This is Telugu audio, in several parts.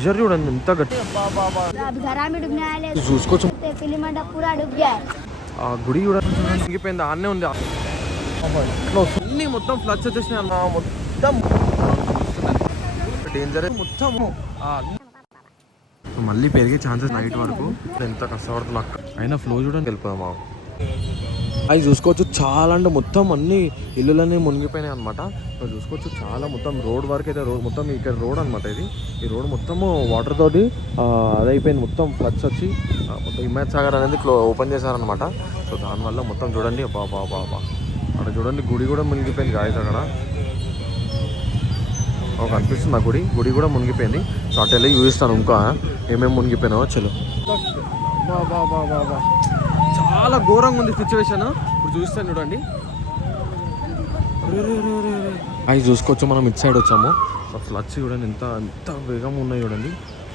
ప్రెషర్ చూడండి ఎంత గట్టి చూసుకోవచ్చు. ఆ గుడి చూడండి ఇంగిపోయింది, ఆడనే ఉంది. అన్ని మొత్తం ఫ్లడ్స్ వచ్చేసినాయి అన్న, మొత్తం డేంజర్ మొత్తం. మళ్ళీ పెరిగే ఛాన్సెస్ నైట్ వరకు. ఎంత కష్టపడుతున్నా అయినా ఫ్లో చూడండి వెళ్ళిపోదాం. అవి చూసుకోవచ్చు చాలా, అంటే మొత్తం అన్ని ఇల్లులన్నీ మునిగిపోయినాయి అనమాట. చూసుకోవచ్చు చాలా, మొత్తం రోడ్ వరకు అయితే రోడ్ మొత్తం ఇక్కడ రోడ్ అనమాట. ఈ రోడ్ మొత్తము వాటర్ తోటి అదైపోయింది, మొత్తం ఫ్లడ్స్ వచ్చి మొత్తం హిమాయత్ సాగర్ అనేది ఓపెన్ చేశారనమాట. సో దానివల్ల మొత్తం చూడండి బాబా అక్కడ చూడండి గుడి కూడా మునిగిపోయింది గాయస్. అక్కడ ఒక అనిపిస్తుంది ఆ గుడి కూడా మునిగిపోయింది. సో అటు వెళ్ళి చూపిస్తాను ఇంకా ఏమేమి మునిగిపోయినావో. చలో బాబా చాలా ఘోరంగా ఉంది సిచ్యువేషన్. ఇప్పుడు చూస్తాను చూడండి. అవి చూసుకోవచ్చు, మనం ఇటు సైడ్ వచ్చాము. సో ఫ్లడ్స్ చూడండి ఎంత వేగంగా ఉన్నాయి చూడండి.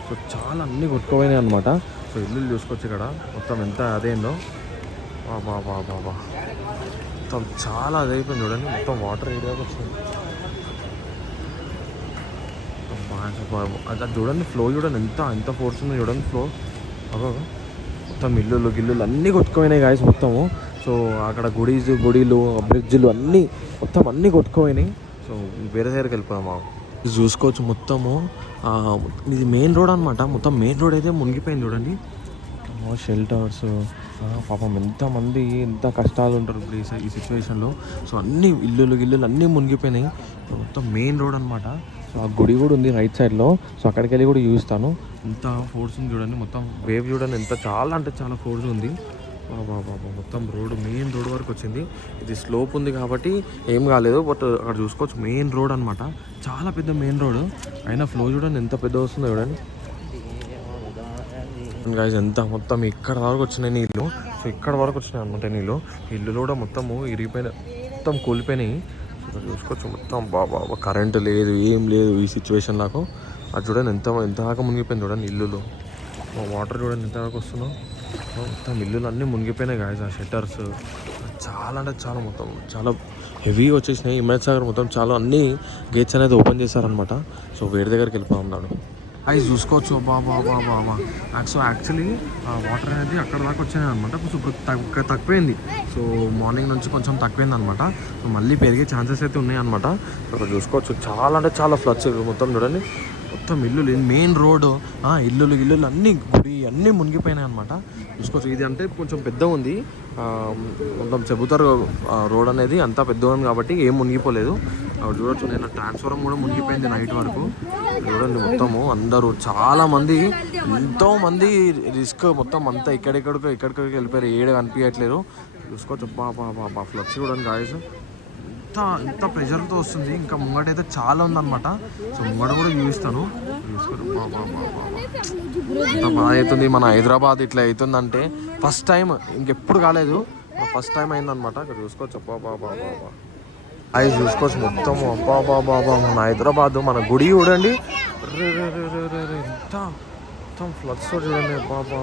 సో చాలా అన్నీ కొట్టుకుపోయినాయి అనమాట. సో ఇల్లు చూసుకోవచ్చు ఇక్కడ మొత్తం ఎంత అదేందో. బాబా మొత్తం చాలా అదైపోయింది చూడండి. మొత్తం వాటర్ ఏరియాకి వచ్చింది. అది చూడండి ఫ్లో చూడండి ఎంత ఫోర్స్ ఉంది చూడండి ఫ్లో. మొత్తం ఇల్లులు అన్నీ కొట్టుకుపోయినాయి గాయస్ మొత్తము. సో అక్కడ గుడిలు బ్రిడ్జ్లు అన్నీ మొత్తం అన్నీ కొట్టుకుపోయినాయి. సో వేరే దగ్గరికి వెళ్ళిపోదాం. చూసుకోవచ్చు మొత్తము ఇది మెయిన్ రోడ్ అనమాట. మొత్తం మెయిన్ రోడ్ అయితే మునిగిపోయింది చూడండి. షెల్టర్స్ పాపం ఎంతమంది ఎంత కష్టాలు ఉంటారు ఇప్పుడు ఈ సిచ్యువేషన్లో. సో అన్ని ఇల్లులు అన్నీ మునిగిపోయినాయి. మొత్తం మెయిన్ రోడ్ అనమాట. సో ఆ గుడి కూడా ఉంది రైట్ సైడ్లో. సో అక్కడికి వెళ్ళి కూడా చూపిస్తాను. ఎంత ఫోర్స్ ఉంది చూడండి. మొత్తం వేవ్ చూడండి చాలా అంటే చాలా ఫోర్స్ ఉంది. బాబా మొత్తం మెయిన్ రోడ్ వరకు వచ్చింది. ఇది స్లోప్ ఉంది కాబట్టి ఏం కాలేదు. బట్ అక్కడ చూసుకోవచ్చు మెయిన్ రోడ్ అనమాట. చాలా పెద్ద మెయిన్ రోడ్ అయినా ఫ్లో చూడండి ఎంత పెద్ద వస్తుందో చూడండి గాయస్. ఎంత మొత్తం ఇక్కడ వరకు వచ్చినాయి నీళ్ళు. సో ఇక్కడ వరకు వచ్చినాయి అనమాట నీళ్ళు. ఇల్లులు కూడా మొత్తము ఇరిగిపోయిన మొత్తం కూలిపోయినాయి. సో చూసుకోవచ్చు మొత్తం బాబా కరెంటు లేదు, ఏం లేదు ఈ సిచ్యువేషన్ నాకు. అది చూడండి ఎంత దాకా మునిగిపోయింది చూడండి. ఇల్లులు వాటర్ చూడండి ఎంత దాకా వస్తుందో. మొత్తం ఇల్లులు అన్నీ మునిగిపోయినాయి గాయస్. ఆ షట్టర్స్ చాలా అంటే చాలా మొత్తం చాలా హెవీ వచ్చేసినాయి. హిమాయత్ సాగర్ మొత్తం చాలా అన్ని గేట్స్ అనేది ఓపెన్ చేశారనమాట. సో వేడి దగ్గరికి వెళ్ళిపోతున్నాడు. అవి చూసుకోవచ్చు బాబా. సో యాక్చువల్లీ వాటర్ అనేది అక్కడ దాకా వచ్చినాయి అనమాట. సో ఇప్పుడు తక్కువైంది. సో మార్నింగ్ నుంచి కొంచెం తక్కువైంది అనమాట. సో మళ్ళీ పెరిగే ఛాన్సెస్ అయితే ఉన్నాయి అనమాట. సో చూసుకోవచ్చు చాలా అంటే చాలా ఫ్లడ్స్ మొత్తం చూడండి. మొత్తం ఇల్లులు మెయిన్ రోడ్ ఇల్లులు అన్నీ గుడి అన్నీ మునిగిపోయినాయి అనమాట. చూసుకోవచ్చు ఇది అంటే కొంచెం పెద్ద ఉంది. మొత్తం చెబుతారు రోడ్ అనేది అంతా పెద్దగా ఉంది కాబట్టి ఏం మునిగిపోలేదు. చూడొచ్చు నేను ట్రాన్స్ఫార్మర్ కూడా మునిగిపోయింది నైట్ వరకు. చూడండి మొత్తము అందరూ చాలామంది ఎంతోమంది రిస్క్ మొత్తం అంతా ఎక్కడికి వెళ్ళిపోయారు. ఏడు కనిపించట్లేరు. చూసుకోవచ్చు బాబా ఫ్లడ్స్ చూడండి గాయస్. ఎంత ప్రెషర్తో వస్తుంది. ఇంకా ముంగటైతే చాలా ఉందన్నమాట. సో ముంగట కూడా చూపిస్తాను. ఎంత బాధ అవుతుంది. మన హైదరాబాద్ ఇట్లా అవుతుందంటే ఫస్ట్ టైం, ఇంకెప్పుడు కాలేదు, ఫస్ట్ టైం అయిందనమాట. ఇక్కడ చూసుకోవచ్చు బాబా అవి చూసుకోవచ్చు మొత్తం బాబా మన హైదరాబాద్ మన గుడి చూడండి. మొత్తం ఫ్లడ్స్ చూడండి బాబా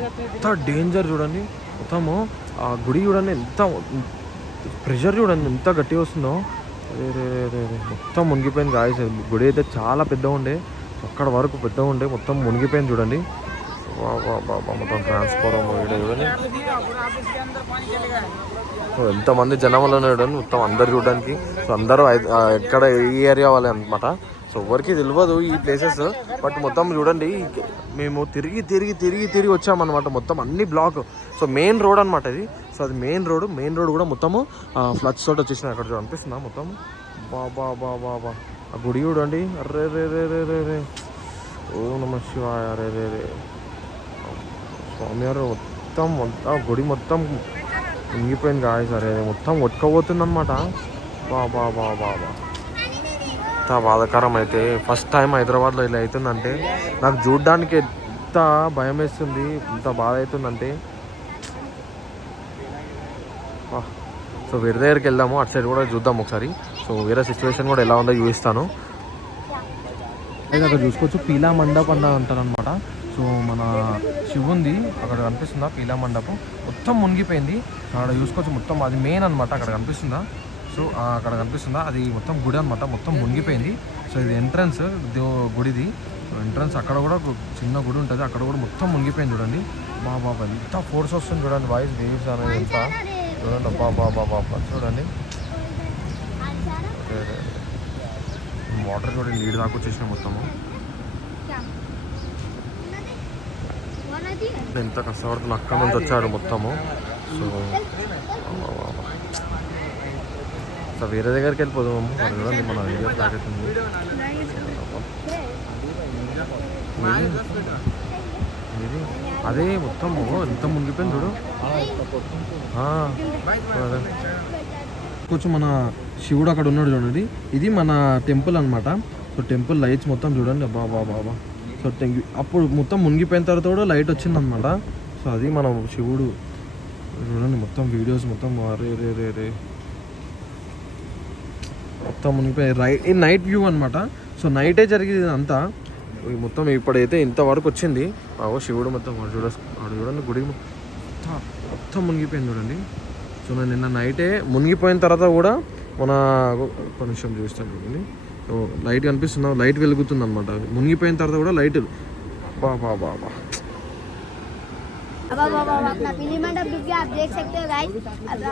ఎంత డేంజర్ చూడండి. మొత్తము ఆ గుడి చూడండి ఎంత ప్రెషర్ చూడండి ఎంత గట్టిగా వస్తుందో. మొత్తం మునిగిపోయింది గాయస్. గుడి అయితే చాలా పెద్దగా ఉండే, అక్కడ వరకు పెద్దగా ఉండే, మొత్తం మునిగిపోయింది చూడండి. బాబా మొత్తం ట్రాన్స్ఫార్మర్ చూడండి. ఎంతమంది జనంలో చూడండి మొత్తం అందరు చూడడానికి. సో అందరూ ఎక్కడ ఈ ఏరియా వాళ్ళే అనమాట. సో ఎవరికి తెలియదు ఈ ప్లేసెస్. బట్ మొత్తం చూడండి మేము తిరిగి వచ్చామన్నమాట. మొత్తం అన్ని బ్లాక్. సో మెయిన్ రోడ్ అనమాట ఇది. సో అది మెయిన్ రోడ్ కూడా మొత్తము ఫ్లడ్స్ తోటి వచ్చేసినాయి. అక్కడ అనిపిస్తుందా మొత్తం బాబా ఆ గుడి చూడండి. రే ఓ నమ శివాయ రే స్వామివారు మొత్తం గుడి మొత్తం ఇంగిపోయింది గాయస్. సరే మొత్తం కొట్టుకోబోతుంది అనమాట. బాబా ఎంత బాధాకరం. అయితే ఫస్ట్ టైం హైదరాబాద్లో ఇలా అవుతుందంటే నాకు చూడ్డానికి ఎంత భయం వేస్తుంది, ఎంత బాధ అవుతుందంటే. సో వేరే దగ్గరికి వెళ్దాము, అటు సైడ్ కూడా చూద్దాం ఒకసారి. సో వేరే సిచ్యువేషన్ కూడా ఎలా ఉందో చూపిస్తాను. అయితే అక్కడ చూసుకోవచ్చు పీలా మండప్ అంటారు అనమాట. సో మన శివుంది అక్కడ కనిపిస్తుందా పీలా మండపం, మొత్తం మునిగిపోయింది. అక్కడ చూసుకోవచ్చు మొత్తం అది మెయిన్ అనమాట. అక్కడ కనిపిస్తుందా? సో అక్కడ కనిపిస్తుందా అది మొత్తం గుడి అనమాట. మొత్తం మునిగిపోయింది. సో ఇది ఎంట్రన్స్ గుడిది. ఎంట్రన్స్ అక్కడ కూడా చిన్న గుడి ఉంటుంది, అక్కడ కూడా మొత్తం మునిగిపోయింది చూడండి. బాబా ఎంత ఫోర్స్ వస్తుంది చూడండి, వాయిస్ వేవ్స్ అనేది ఎంత చూడండి. బాబా చూడండి, వాటర్ చూడండి నీళ్ళు దాకా వచ్చేసినాయి మొత్తము. ఎంత కష్టపడుతుంది, అక్కడ నుంచి వచ్చాడు మొత్తము. సో వేరే దగ్గరికి వెళ్ళిపోదాము. చూడండి మన వీడియో బ్లాక్ అవుతుంది. ఇది అదే మొత్తము ఎంత మునిగిపోయింది చూడు. కొంచెం మన శివుడు అక్కడ ఉన్నాడు చూడండి. ఇది మన టెంపుల్ అనమాట. సో టెంపుల్ లైట్స్ మొత్తం చూడండి. బాబా సో అప్పుడు మొత్తం మునిగిపోయిన తర్వాత కూడా లైట్ వచ్చిందనమాట. సో అది మన శివుడు చూడండి. మొత్తం వీడియోస్ మొత్తం రే మొత్తం మునిగిపోయి ఇది నైట్ వ్యూ అనమాట. సో నైటే జరిగింది అంతా మొత్తం. ఇప్పుడైతే ఇంతవరకు వచ్చింది. శివుడు మొత్తం చూడండి, గుడి మొత్తం మునిగిపోయింది చూడండి. సో నేను నిన్న నైటే మునిగిపోయిన తర్వాత కూడా మన ఒక నిమిషం చూస్తాను చూడండి. లైట్ కనిపిస్తుంది, లైట్ వెలుగుతుంది అనమాట. మునిగిపోయిన తర్వాత కూడా లైట్ బాబా अपना पीली मंडप डूब गया, आप देख सकते हो गाइस.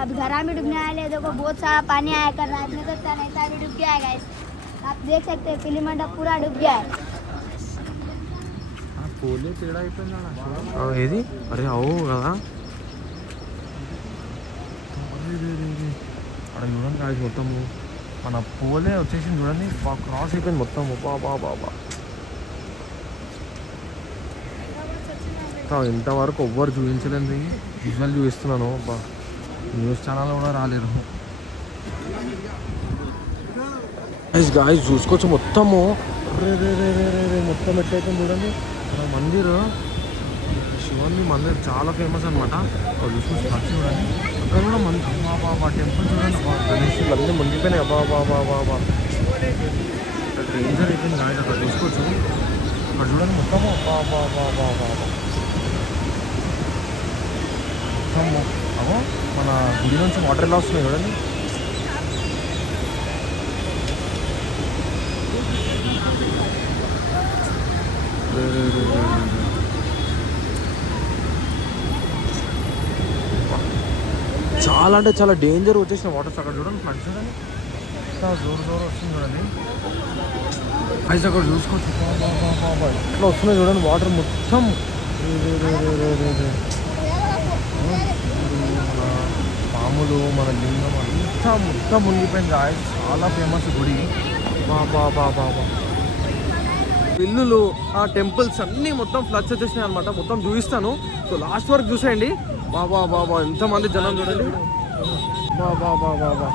अब घर में डूबने वाले देखो, बहुत सारा पानी आया कर रात में तो नहीं था, डूब गया है गाइस. आप देख सकते हो पीली मंडप पूरा डूब गया है. ఏది అరే అవు కదా అక్కడ చూడండి కాదు మొత్తము మన పోలే వచ్చేసింది చూడండి. క్రాస్ అయిపోయింది మొత్తం. బాబా ఇంతవరకు ఎవ్వరు చూపించలేదు, విజువల్ చూపిస్తున్నాను. న్యూస్ ఛానల్ కూడా రాలేరు. గాయస్ చూసుకోవచ్చు మొత్తము మొత్తం ఎట్లయితే చూడండి. మందిర్ శివుని మందిర్ చాలా ఫేమస్ అనమాట. చూసుకోవచ్చు ఖర్చు చూడండి. అక్కడ కూడా బాబా టెంపుల్ చూడండి. గణేషులు అన్నీ మునిగిపోయినాయి. బాబా డేంజర్ అయిపోయింది గాయస్. అక్కడ చూసుకోవచ్చు, అక్కడ చూడండి మొత్తము బాబా మొత్తము మన గుడి నుంచి వాటర్ ఎలా వస్తున్నాయి చూడండి. చాలా అంటే చాలా డేంజర్ వచ్చేసిన వాటర్స్. అక్కడ చూడండి ఫ్లడ్స్ చూడండి, జోరు వస్తుంది చూడండి. అయితే అక్కడ చూసుకోవచ్చు ఇట్లా వస్తున్నాయి చూడండి వాటర్ మొత్తం. మన పాములు, మన లింగం అంతా మొత్తం మునిగిపోయింది. చాలా ఫేమస్ గుడి. బాబా ఇల్లులు, ఆ టెంపుల్స్ అన్నీ మొత్తం ఫ్లడ్స్ వచ్చేసినాయి అనమాట. మొత్తం చూపిస్తాను. సో లాస్ట్ వరకు చూసేయండి. బాబా ఎంతమంది జనం చూడండి. బాబా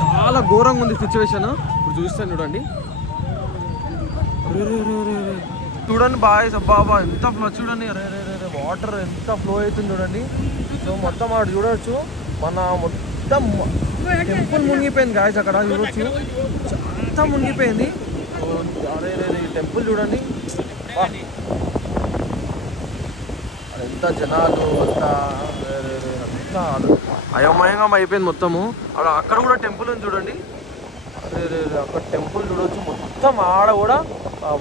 చాలా ఘోరంగా ఉంది సిచ్యువేషన్. ఇప్పుడు చూపిస్తాను చూడండి. చూడండి బాబా ఎంత ఫ్లో చూడండి. వాటర్ ఎంత ఫ్లో అవుతుంది చూడండి. సో మొత్తం అక్కడ చూడవచ్చు మన మొత్తం టెంపుల్ మునిగిపోయింది గాయస్. అక్కడ చూడవచ్చు అంతా మునిగిపోయింది. టెంపుల్ చూడండి ఎంత జనాలు, అంతా అయోమయంగా అయిపోయింది మొత్తము. అక్కడ కూడా టెంపుల్ ఉంది చూడండి. అక్కడ టెంపుల్ చూడవచ్చు మొత్తం. ఆడ కూడా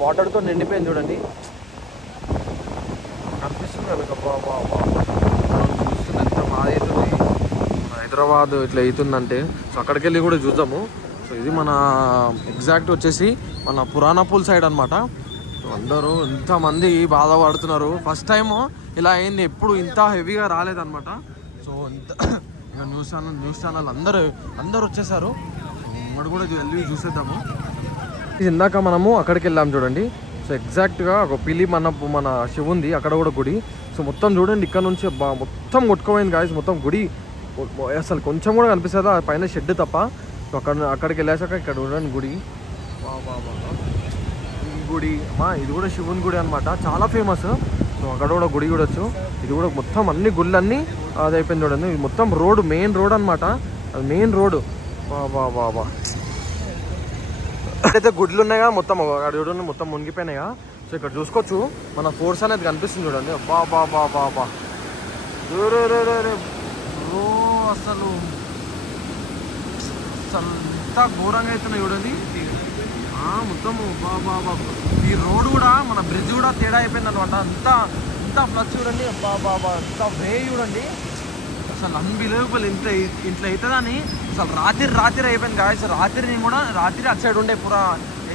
వాటర్తో నిండిపోయింది చూడండి. కనిపిస్తుంది కదా చూస్తుంది ఎంత బాధ అవుతుంది. హైదరాబాద్ ఇట్లా అవుతుందంటే సో అక్కడికి వెళ్ళి కూడా చూద్దాము. సో ఇది మన ఎగ్జాక్ట్ వచ్చేసి మన పురాణపూల్ సైడ్ అనమాట. సో అందరూ ఎంతమంది బాధపడుతున్నారు. ఫస్ట్ టైము ఇలా అయింది, ఎప్పుడు ఇంత హెవీగా రాలేదన్నమాట. సో ఇంత న్యూస్ ఛానల్ అందరూ వచ్చేసారు. మనం కూడా వెళ్ళి చూసేద్దాము. ఇందాక మనము అక్కడికి వెళ్ళాము చూడండి. సో ఎగ్జాక్ట్గా ఒక పిలి మన శివుంది అక్కడ కూడా గుడి. సో మొత్తం చూడండి ఇక్కడ నుంచి మొత్తం కొట్టుకోపోయింది గాయస్. మొత్తం గుడి అసలు కొంచెం కూడా కనిపిస్తుందా పైన షెడ్ తప్ప. సో అక్కడికి వెళ్ళాక ఇక్కడ చూడండి గుడి. ఈ గుడి ఇది కూడా శివుని గుడి అనమాట, చాలా ఫేమస్. సో అక్కడ కూడా గుడి చూడొచ్చు. ఇది కూడా మొత్తం అన్ని గుళ్ళన్నీ అది అయిపోయింది చూడండి. ఇది మొత్తం రోడ్, మెయిన్ రోడ్ అనమాట. అది మెయిన్ రోడ్. బాబా అయితే గుడ్లు ఉన్నాయి కదా మొత్తం అక్కడ చూడండి మొత్తం మునిగిపోయినాయిగా. సో ఇక్కడ చూసుకోవచ్చు మన ఫోర్స్ అనేది కనిపిస్తుంది చూడండి. బాబా అసలు ఎంత ఘోరంగా అవుతున్నాయి చూడండి. మొత్తం బాబా ఈ రోడ్ కూడా మన బ్రిడ్జ్ కూడా తేడా అయిపోయింది అనమాట. అంత ఫ్లడ్ చూడండి బాబా, అంత వే చూడండి, అసలు అన్బిలీవబుల్. ఇంట్లో అవుతుందని అసలు రాత్రి అయిపోయింది గాయస్. రాత్రి నేను కూడా అటు సైడ్ ఉండే పూరా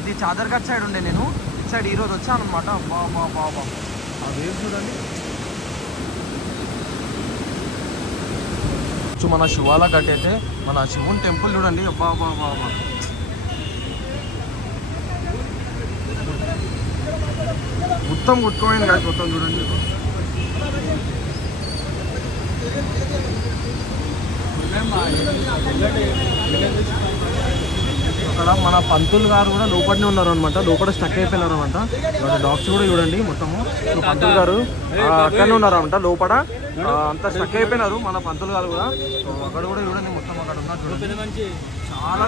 ఇది చాదర్ఘాట్ సైడ్ ఉండే, నేను ఇటు సైడ్ ఈరోజు వచ్చాను అనమాట. బాబా ఆ వేవ్ చూడండి. మన శివాల గట్ అయితే మన శివుని టెంపుల్ చూడండి. బాబా మొత్తం కొట్టుకోయింది కాదు, మొత్తం చూడండి. అక్కడ మన పంతులు గారు కూడా లోపలనే ఉన్నారు అనమాట, లోపల స్టక్ అయిపోయినారు అనమాట. డాగ్స్ కూడా చూడండి మొత్తము. పంతులు గారు అక్కడనే ఉన్నారు అనమాట, లోపల అంతా స్టక్ అయిపోయినారు మన పంతులు గారు కూడా. సో అక్కడ కూడా చూడండి మొత్తం అక్కడ ఉన్నారు చూడండి. చాలా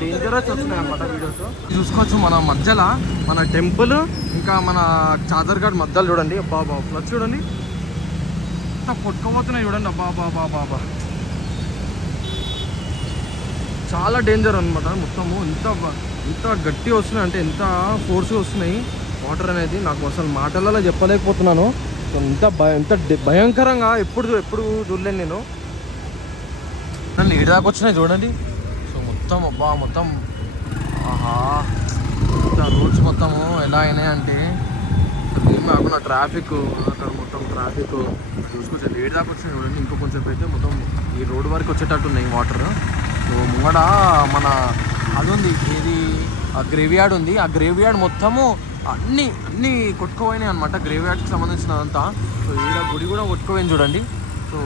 డేంజరస్ వస్తున్నాయి అనమాట వీడియోస్. చూసుకోవచ్చు మన మధ్యలో మన టెంపుల్ ఇంకా మన చాదర్ఘాట్ మధ్యలో చూడండి. బాబా ప్లస్ చూడండి అంతా కొట్టుకోబోతున్నాయి చూడండి. బాబా చాలా డేంజర్ అనమాట మొత్తము. ఇంత గట్టి వస్తున్నాయి అంటే ఎంత ఫోర్స్గా వస్తున్నాయి వాటర్ అనేది, నాకు అసలు మాటలలో చెప్పలేకపోతున్నాను. సో ఇంత భయంకరంగా ఎప్పుడు చూడలేను నేను. నన్ను ఏడాకు వచ్చినాయి చూడండి. సో మొత్తం ఆహా రోడ్స్ మొత్తము ఎలా అయినాయి అంటే ఏం కాకుండా ట్రాఫిక్, అక్కడ మొత్తం ట్రాఫిక్ చూసుకొచ్చి లేట్ దాకా వచ్చినాయి చూడండి. ఇంకో కొంచెం అయితే మొత్తం ఈ రోడ్ వరకు వచ్చేటట్టు ఉన్నాయి వాటర్. సో ముంగడ మన అది ఉంది, ఏది ఆ గ్రేవ్ యార్డ్ ఉంది. ఆ గ్రేవ్ యార్డ్ మొత్తము అన్నీ కొట్టుకోపోయినాయి అనమాట, గ్రేవ్ యార్డ్కి సంబంధించినదంతా. సో ఈడ గుడి కూడా కొట్టుకోపోయింది చూడండి. సో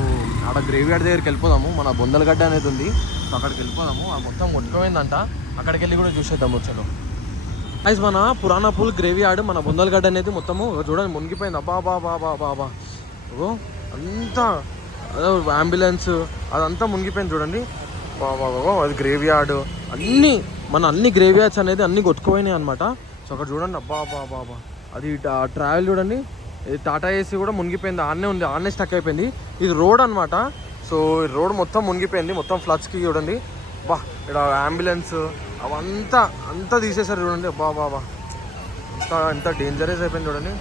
ఆడ గ్రేవ్ యార్డ్ దగ్గరికి వెళ్ళిపోదాము, మన బొందలగడ్డ అనేది ఉంది. సో అక్కడికి వెళ్ళిపోదాము. ఆ మొత్తం కొట్టుకోపోయిందంట, అక్కడికి వెళ్ళి కూడా చూసేద్దాం వచ్చాను. గైస్ మన పురాణపూల్ గ్రేవ్ యార్డ్ మన బొందలగడ్డ అనేది మొత్తము చూడండి మునిగిపోయింది. బాబా ఓ అంతా అదే అంబులెన్స్ అదంతా మునిగిపోయింది చూడండి. బాబా అది గ్రేవ్ యార్డ్ అన్ని గ్రేవ్ యార్డ్స్ అనేది అన్నీ కొట్టుకుపోయినాయి అనమాట. సో అక్కడ చూడండి బాబా అది ట్రావెల్ చూడండి, ఇది టాటా ఏసీ కూడా మునిగిపోయింది, ఆన్నే స్టక్ అయిపోయింది. ఇది రోడ్ అనమాట. సో ఈ రోడ్ మొత్తం మునిగిపోయింది, మొత్తం ఫ్లడ్స్కి చూడండి. ఇక్కడ అంబులెన్స్ అంతా తీసేసారు చూడండి. బాబా ఎంత డేంజరస్ అయిపోయింది చూడండి.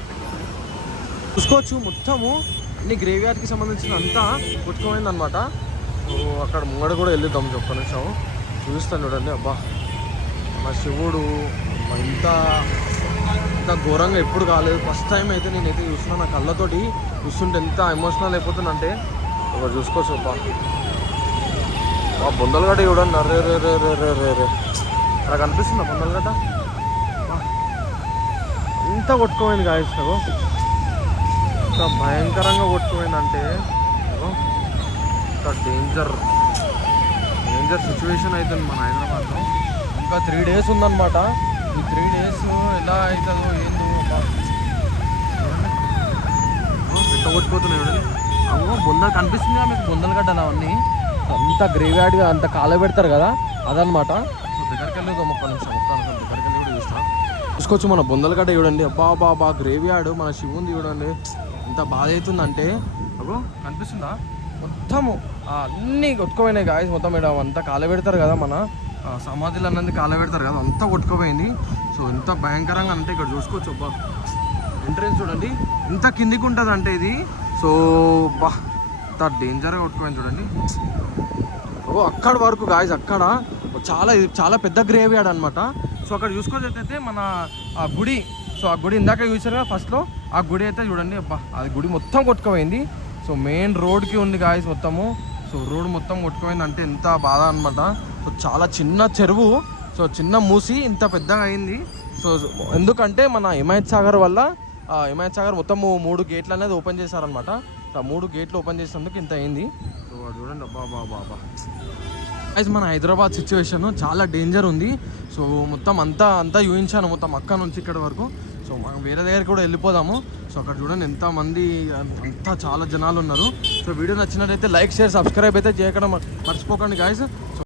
చూసుకోవచ్చు మొత్తము అన్ని గ్రేవ్ యార్డ్కి సంబంధించిన అంతా కొట్టుకుపోయింది అనమాట. సో అక్కడ ముంగడ కూడా వెళ్ళిద్దాం ఒక్క నిమిషం చూపిస్తాను చూడండి. మన శివుడు ఇంత ఘోరంగా ఎప్పుడు కాలేదు, ఫస్ట్ టైం అయితే నేనైతే చూస్తున్నా. నా కళ్ళతోటి చూస్తుంటే ఎంత ఎమోషనల్ అయిపోతుందంటే ఒకటి చూసుకోవచ్చు. బొందలగడ్డ చూడండి, రే అక్కడ కనిపిస్తుందా బొందలగడ్డ? అంతా కొట్టుకోమైంది గాయస్, ఎంత భయంకరంగా కొట్టుకోమైందంటే ఇంత డేంజర్ సిచ్యువేషన్ అవుతుంది మన హైదరాబాద్లో. ఇంకా 3 days ఉందన్నమాట. ఈ 3 days ఎలా అవుతుందో ఏందో ఎంత కొట్టుకోతున్నాయి చూడండి. బొందలు కనిపిస్తుంది మీకు బొందలగడ్డలు అవన్నీ అంత గ్రేవ్ యార్డ్గా అంత కాలబెడతారు కదా అదనమాట. దగ్గరికి వెళ్ళి ఒక్క నిమిషం మొత్తానికి దగ్గరికి వెళ్ళి కూడా చూసుకోవచ్చు. మన బొందలగడ్డ చూడండి. బాబా గ్రేవ్ యార్డ్ మన శివుంది చూడండి. ఎంత బాధ అవుతుందంటే కనిపిస్తుందా మొత్తము అన్నీ కొట్టుకుపోయినాయి గాయస్. మొత్తం ఇక్కడ అంతా కాలబెడతారు కదా, మన సమాధులు అన్నది కాలబెడతారు కదా, అంతా కొట్టుకుపోయింది. సో ఇంత భయంకరంగా అంటే ఇక్కడ చూసుకోవచ్చు. ఎంట్రెన్స్ చూడండి ఇంత కిందికి ఉంటుంది అంటే ఇది. సో ఇంత డేంజర్గా కొట్టుకుపోయింది చూడండి. అక్కడ వరకు గాయస్, అక్కడ చాలా పెద్ద గ్రేవ్ యార్డ్ అనమాట. సో అక్కడ చూసుకోవచ్చైతే మన ఆ గుడి, సో ఆ గుడి ఇందాక చూసారు కదా ఫస్ట్లో, ఆ గుడి అయితే చూడండి. అది గుడి మొత్తం కొట్టుకుపోయింది. సో మెయిన్ రోడ్కి ఉంది గాయస్ మొత్తము. సో రోడ్ మొత్తం కొట్టుకుపోయింది అంటే ఎంత బాధ అనమాట. సో చాలా చిన్న చెరువు, సో చిన్న మూసి ఇంత పెద్దగా అయింది. సో ఎందుకంటే మన హిమాయత్ సాగర్ వల్ల హిమాయత్ సాగర్ మొత్తము 3 గేట్లు అనేది ఓపెన్ చేశారనమాట. సో 3 గేట్లు ఓపెన్ చేసినందుకు ఇంత అయింది. సో చూడండి బాబా గైస్ మన హైదరాబాద్ సిచ్యువేషన్ చాలా డేంజర్ ఉంది. సో మొత్తం అంతా చూపించాను మొత్తం అక్కడ నుంచి ఇక్కడ వరకు. సో మనం వేరే దగ్గరికి కూడా వెళ్ళిపోదాము. సో అక్కడ చూడండి ఎంతమంది, అంతా చాలా జనాలు ఉన్నారు. సో వీడియో నచ్చినట్టయితే లైక్ షేర్ సబ్స్క్రైబ్ అయితే చేయడం మర్చిపోకండి గాయస్.